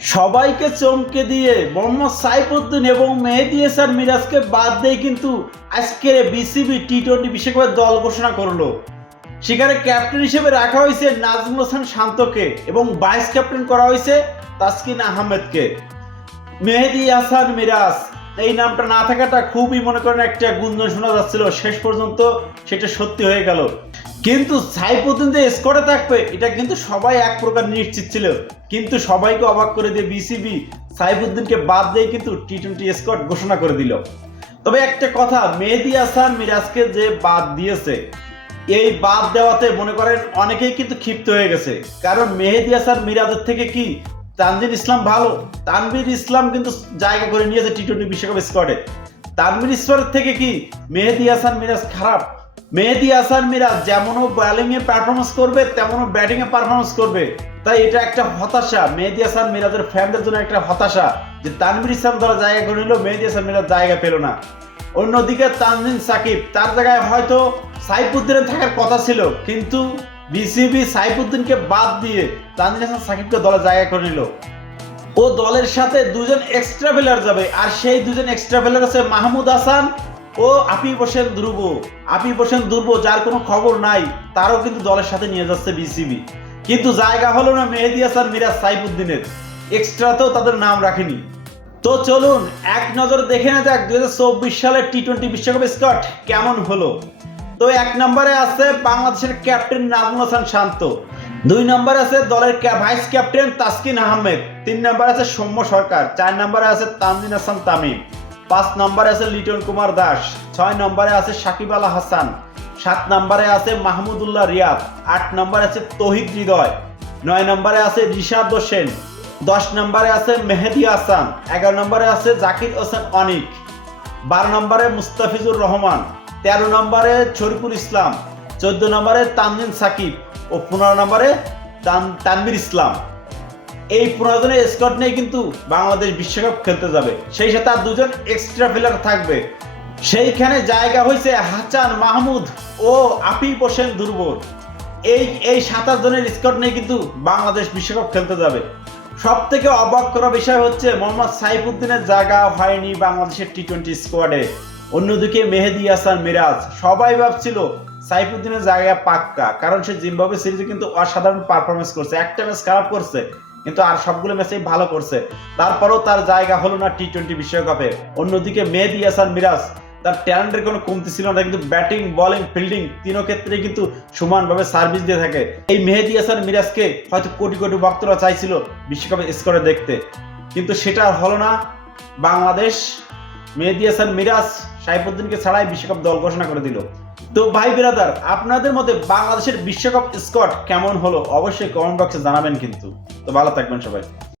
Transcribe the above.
সবাইকে চমকে দিয়ে মোহাম্মদ সাইফুদ্দিন এবং মেহেদি হাসান মিরাজকে বাদ দিয়ে কিন্তু আজকের বিসিবি টি টোয়েন্টি বিশ্বকাপের দল ঘোষণা করল। সেখানে ক্যাপ্টেন হিসেবে রাখা হয়েছে নাজমুল হাসান শান্তকে এবং ভাইস ক্যাপ্টেন করা হয়েছে তাসকিন আহমেদকে। মেহেদি হাসান মিরাজ, এই নামটা না থাকাটা খুবই মনে করেন একটা গুঞ্জন শোনা যাচ্ছিল। শেষ পর্যন্ত সেটা সত্যি হয়ে গেল। কিন্তু সাইফুদ্দিন যে স্কোরে থাকবে, এটা কিন্তু সবাই এক প্রকার নিশ্চিত ছিল। কিন্তু সবাইকে অবাক করে দিয়ে বিসিবি সাইফুদ্দিনকে বাদ দিয়ে কিন্তু টি টোয়েন্টি স্কোয়াড ঘোষণা করে দিল। তবে একটা কথা, মেহেদি হাসান মিরাজকে যে বাদ দিয়েছে, এই বাদ দেওয়াতে মনে করেন অনেকেই কিন্তু ক্ষিপ্ত হয়ে গেছে। কারণ মেহেদি হাসান মিরাজের থেকে কি তানজির ইসলাম ভালো? তানভীর ইসলাম কিন্তু জায়গা করে নিয়েছে টি টোয়েন্টি বিশ্বকাপ স্কোয়াডে তানভীর ইসলামের থেকে কি মেহেদি হাসান মিরাজ খারাপ? মেহেদি হাসান মিরাজ যেমনও বোলিং এ পারফরমেন্স করবে তেমনও ব্যাটিং এ পারফরমেন্স করবে। তাই এটা একটা হতাশা। মেহেদি হাসান মিরাজের ফ্যানদের জন্য একটা হতাশা যে তানভীর ইসলাম ধরা জায়গা করে নিল, মেহেদি হাসান মিরাজ জায়গা পেল না। অন্যদিকে তানজিন সাকিব, তার জায়গায় হয়তো সাইফুদ্দিনের থাকার কথা ছিল, কিন্তু বিসিবি সাইফুদ্দিনকে বাদ দিয়ে তানজিন হাসান সাকিবকে দলে জায়গা করে নিল। ও দলের সাথে দুজন এক্সট্রা প্লেয়ার যাবে, আর সেই দুজন এক্সট্রা প্লেয়ার আছে মাহমুদ হাসান ও আপিব হোসেন ধ্রুব আপিব হোসেন ধ্রুব যার কোনো খবর নাই, তারও কিন্তু দলের সাথে নিয়ে যাচ্ছে বিসিবি। কিন্তু জায়গা হলো না মেহেদি হাসান, মিরাজ সাইফুদ্দিনের। এক্সট্রাতেও তাদের নাম রাখেনি। তো চলুন, এক নজর দেখে না যাক, দুই সালের টি টোয়েন্টি বিশ্বকাপ স্কট কেমন হলো। তো এক নম্বরে আছে বাংলাদেশের ক্যাপ্টেন নাজমুল হাসান শান্ত। দুই নম্বরে আছে দলের ভাইস ক্যাপ্টেন তাসকিন আহমেদ। তিন নম্বরে আছে সৌম্য সরকার। চার নম্বরে আছে তানজিন হাসান তামিম। পাঁচ নম্বরে আছে লিটন কুমার দাস, ছয় নম্বরে আছে সাকিব আল হাসান, সাত নম্বরে আছে মাহমুদুল্লাহ রিয়াদ, আট নম্বরে আছে তহিদ হৃদয়, নয় নম্বরে আছে রিশাদ হোসেন, দশ নম্বরে আছে মেহেদি হাসান, এগারো নম্বরে আছে জাকির হোসেন অনিক, বারো নম্বরে মুস্তাফিজুর রহমান, তেরো নম্বরে শরীফুল ইসলাম, চোদ্দ নম্বরে তানজিন সাকিব ও পনেরো নম্বরে তান- তানভীর ইসলাম। এই পনেরো জনের স্কট নিয়ে কিন্তু বাংলাদেশ বিশ্বকাপ খেলতে যাবে। সেই সাথে আর দুজন এক্সট্রা প্লেয়ার থাকবে। সেইখানে জায়গা হয়েছে হাসান মাহমুদ ও আফিফ হোসেন দুর্বল। এই এই সাতাশ জনের স্কট নিয়ে কিন্তু বাংলাদেশ বিশ্বকাপ খেলতে যাবে। সব থেকে অবাক করা বিষয় হচ্ছে, মোহাম্মদ সাইফুদ্দিনের জায়গা হয়নি বাংলাদেশের টি টোয়েন্টি স্কোয়াডে অন্যদিকে মেহেদি হাসান মিরাজ, সবাই ভাবছিল সাইফুদ্দিনের জায়গা পাক্কা, কারণ সে জিম্বাবু সিরিজে কিন্তু অসাধারণ পারফরমেন্স করছে। একটা ম্যাচ খারাপ করছে। কিন্তু আর সবগুলো ম্যাচেই ভালো করছে। তারপরেও তার জায়গা হলো না টি টোয়েন্টি বিশ্বকাপে। অন্যদিকে মেহেদি হাসান মিরাজ, তার ট্যালেন্টের কোনো কমতি ছিল না, কিন্তু ব্যাটিং বলিং ফিল্ডিং তিনও ক্ষেত্রে কিন্তু সমানভাবে সার্ভিস দিয়ে থাকে। এই মেহেদি হাসান মিরাজকে হয়তো কোটি কোটি ভক্তরা চাইছিল বিশ্বকাপে স্কোরে দেখতে। কিন্তু সেটা হলো না। বাংলাদেশ, মেহেদি হাসান মিরাজ, সাইফুদ্দিনকে ছাড়াই বিশ্বকাপ দল ঘোষণা করে দিল। তো ভাই বিরাদার, আপনাদের মধ্যে বাংলাদেশের বিশ্বকাপ স্কট কেমন হলো? অবশ্যই কমেন্ট বক্সে জানাবেন কিন্তু। তো ভালো থাকবেন সবাই।